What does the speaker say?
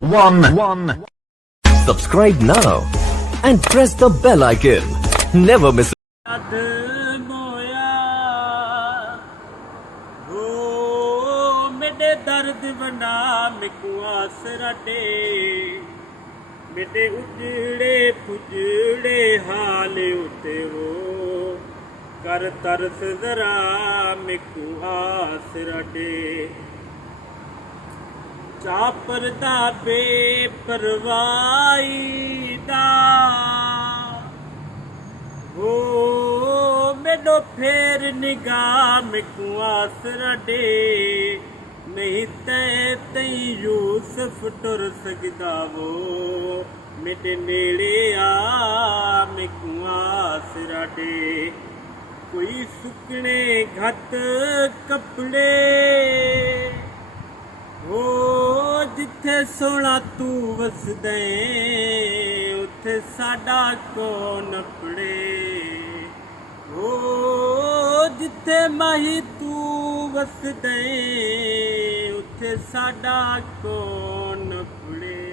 one. Subscribe now and press the bell icon. Never miss. मेरे दर्द बना मिकु आसरा दे, मेरे उजड़े पुजड़े हाल उते वो कर तरस जरा मिकु आसरा दे। चापर दा बेपरवाही दा हो मेडो फेर निगाह मिकु आसरा दे, नहीं तई यूसफ टुर सकदा वो मेरे नेड़े आ मिकु आसरा दे। कोई सुकने घट कपड़े हो जिथे सोना तू वसदे उथे साडा कौन अपड़े, हो जिथे माही तू वसदे उथे साडा कौन अपड़े।